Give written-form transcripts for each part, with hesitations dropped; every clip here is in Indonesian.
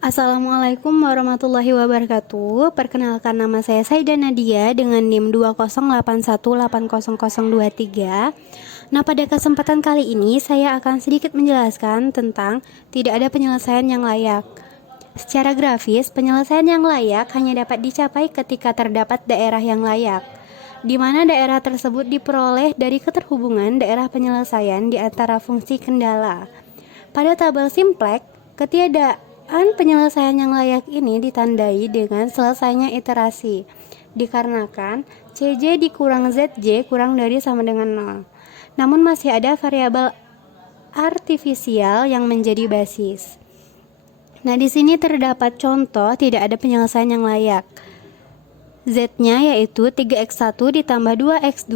Assalamualaikum warahmatullahi wabarakatuh. Perkenalkan, nama saya Saida Nadia dengan NIM 2081808023. Nah, pada kesempatan kali ini saya akan sedikit menjelaskan tentang tidak ada penyelesaian yang layak. Secara grafis, penyelesaian yang layak hanya dapat dicapai ketika terdapat daerah yang layak, di mana daerah tersebut diperoleh dari keterhubungan daerah penyelesaian di antara fungsi kendala. Pada tabel simplex, ketiadaan penyelesaian yang layak ini ditandai dengan selesainya iterasi, dikarenakan CJ dikurang ZJ kurang dari sama dengan 0. Namun masih ada variabel artifisial yang menjadi basis. Nah, di sini terdapat contoh tidak ada penyelesaian yang layak. Z-nya yaitu 3x1 ditambah 2x2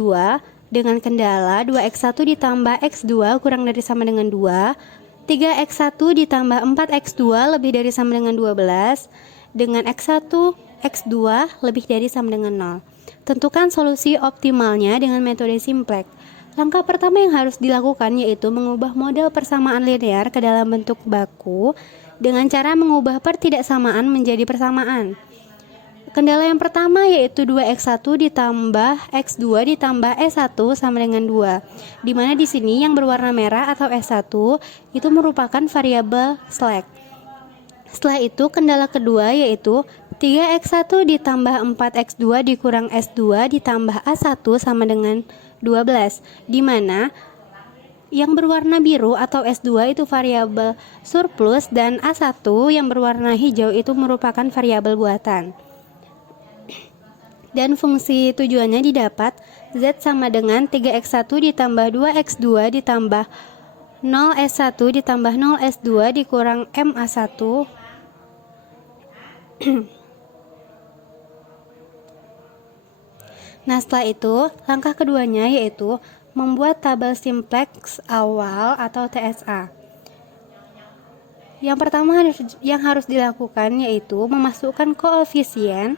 dengan kendala 2x1 ditambah x2 kurang dari sama dengan 2, 3x1 ditambah 4x2 lebih dari sama dengan 12, dengan x1, x2 lebih dari sama dengan 0. Tentukan solusi optimalnya dengan metode simplex. Langkah pertama yang harus dilakukan yaitu mengubah model persamaan linear ke dalam bentuk baku dengan cara mengubah pertidaksamaan menjadi persamaan. Kendala yang pertama yaitu 2x1 ditambah x2 ditambah s1 sama dengan 2. Di mana di sini yang berwarna merah atau s1 itu merupakan variabel slack. Setelah itu kendala kedua yaitu 3x1 ditambah 4x2 dikurang s2 ditambah a1 sama dengan 12. Di mana yang berwarna biru atau S2 itu variabel surplus dan A1 yang berwarna hijau itu merupakan variabel buatan. Dan fungsi tujuannya didapat Z sama dengan 3x1 ditambah 2x2 ditambah 0s1 ditambah 0s2 dikurang ma1. Nah, setelah itu langkah keduanya yaitu membuat tabel simplex awal atau TSA. Yang pertama yang harus dilakukan yaitu memasukkan koefisien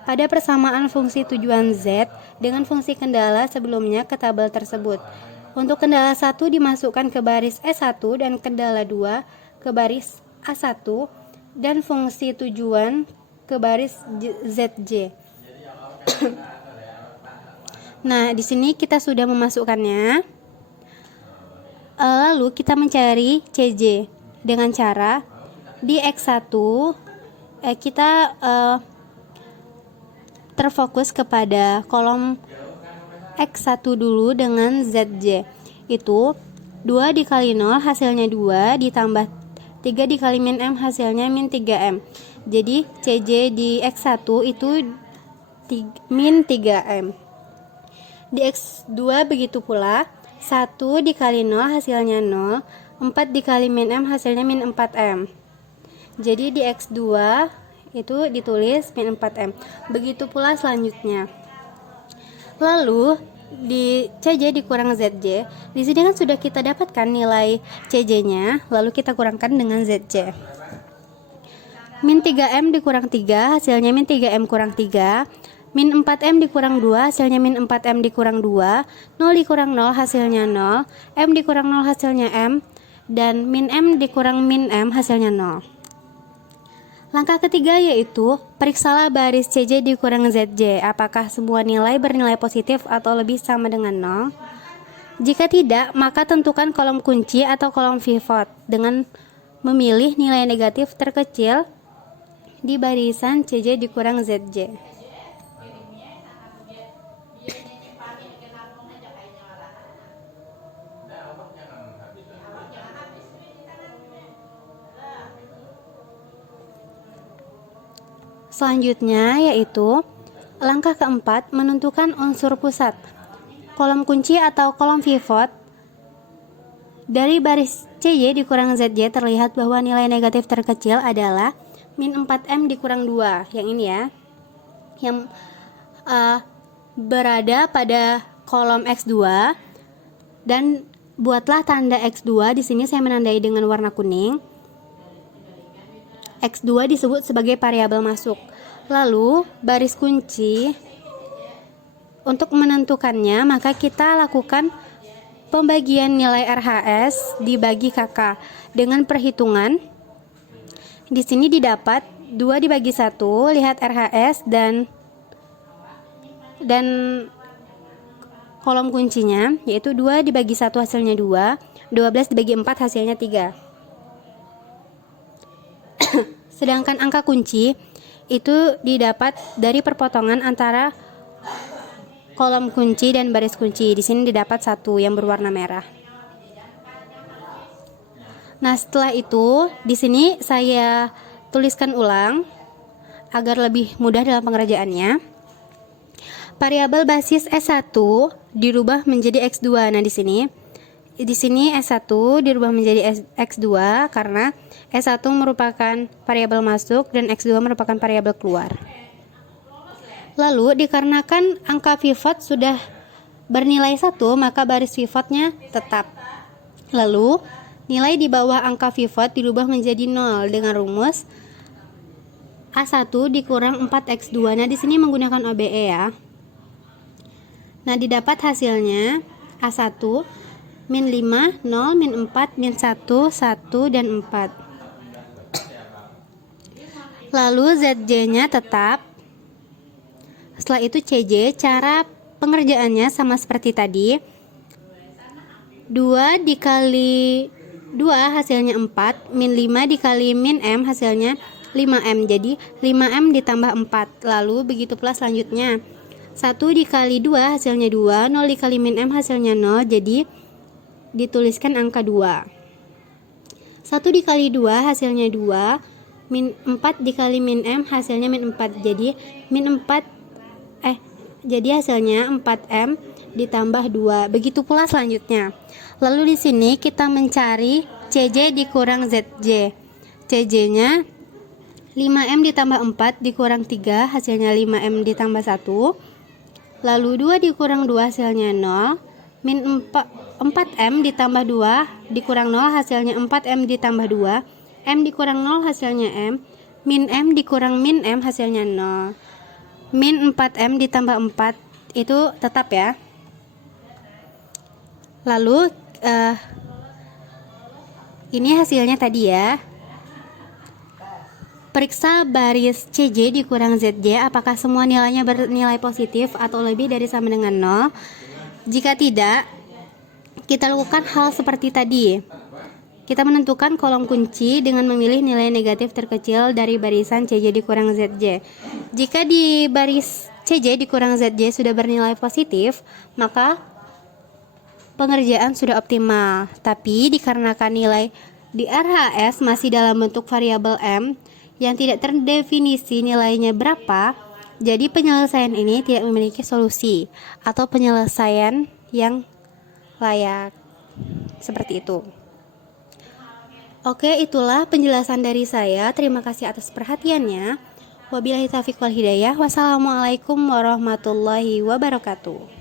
pada persamaan fungsi tujuan Z dengan fungsi kendala sebelumnya ke tabel tersebut. Untuk kendala 1 dimasukkan ke baris S1 dan kendala 2 ke baris A1 dan fungsi tujuan ke baris ZJ. Nah, di sini kita sudah memasukkannya. Lalu kita mencari CJ dengan cara di X1 kita terfokus kepada kolom X1 dulu dengan ZJ. Itu 2 dikali 0 hasilnya 2 ditambah 3 dikali min M hasilnya min 3M. Jadi CJ di X1 itu min 3M. Di X2 begitu pula, 1 dikali 0 hasilnya 0, 4 dikali min M hasilnya min 4M. Jadi di X2 itu ditulis min 4M. Begitu pula selanjutnya. Lalu di CJ dikurang ZJ. Di sini kan sudah kita dapatkan nilai CJ-nya, lalu kita kurangkan dengan ZJ. Min 3M dikurang 3 hasilnya min 3M kurang 3. Min 4M dikurang 2 hasilnya min 4M dikurang 2, 0 dikurang 0 hasilnya 0, M dikurang 0 hasilnya M, dan min M dikurang min M hasilnya 0. Langkah ketiga yaitu periksalah baris CJ dikurang ZJ, apakah semua nilai bernilai positif atau lebih sama dengan 0. Jika tidak, maka tentukan kolom kunci atau kolom pivot dengan memilih nilai negatif terkecil di barisan CJ dikurang ZJ. Selanjutnya yaitu langkah keempat, menentukan unsur pusat. Kolom kunci atau kolom pivot dari baris CJ dikurang ZJ terlihat bahwa nilai negatif terkecil adalah min 4M dikurang 2, yang ini ya, yang berada pada kolom X2, dan buatlah tanda X2. Di sini saya menandai dengan warna kuning. X2 disebut sebagai variabel masuk. Lalu baris kunci, untuk menentukannya maka kita lakukan pembagian nilai RHS dibagi KK dengan perhitungan Di sini didapat 2 dibagi 1, lihat RHS dan kolom kuncinya, yaitu 2 dibagi 1 hasilnya 2, 12 dibagi 4 hasilnya 3. Sedangkan angka kunci itu didapat dari perpotongan antara kolom kunci dan baris kunci. Di sini didapat 1 yang berwarna merah. Nah, setelah itu di sini saya tuliskan ulang agar lebih mudah dalam pengerjaannya. Variabel basis S1 dirubah menjadi X2. Nah, di sini S1 dirubah menjadi X2 karena S1 merupakan variabel masuk dan X2 merupakan variabel keluar. Lalu dikarenakan angka pivot sudah bernilai 1, maka baris pivotnya tetap. Lalu nilai di bawah angka pivot dirubah menjadi 0 dengan rumus A1 dikurang 4X2. Nah, di sini menggunakan OBE ya. Nah, didapat hasilnya A1 min 5, 0, min 4, min 1, 1, dan 4. Lalu ZJ-nya tetap. Setelah itu CJ, cara pengerjaannya sama seperti tadi. 2 dikali 2 hasilnya 4, min 5 dikali min M hasilnya 5M. Jadi 5M ditambah 4. Lalu begitu pula selanjutnya. 1 dikali 2 hasilnya 2, 0 dikali min M hasilnya 0, jadi dituliskan angka 2. 1 dikali 2 hasilnya 2, min 4 dikali min M hasilnya min 4, jadi jadi hasilnya 4M ditambah 2. Begitu pula selanjutnya. Lalu di sini kita mencari CJ dikurang ZJ. CJ-nya 5M ditambah 4 dikurang 3 hasilnya 5M ditambah 1. Lalu 2 dikurang 2 hasilnya 0, min 4M ditambah 2 dikurang 0 hasilnya 4M ditambah 2, M dikurang 0 hasilnya M, min M dikurang min M hasilnya 0. Min 4M ditambah 4 itu tetap ya. Lalu ini hasilnya tadi ya. Periksa baris CJ dikurang ZJ apakah semua nilainya bernilai positif atau lebih dari sama dengan 0. Jika tidak, kita lakukan hal seperti tadi. Kita menentukan kolom kunci dengan memilih nilai negatif terkecil dari barisan CJ dikurang ZJ. Jika di baris CJ dikurang ZJ sudah bernilai positif, maka pengerjaan sudah optimal. Tapi dikarenakan nilai di RHS masih dalam bentuk variabel M yang tidak terdefinisi nilainya berapa, jadi penyelesaian ini tidak memiliki solusi atau penyelesaian yang layak. Seperti itu. Oke, itulah penjelasan dari saya. Terima kasih atas perhatiannya. Wabillahi taufiq wal hidayah. Wassalamualaikum warahmatullahi wabarakatuh.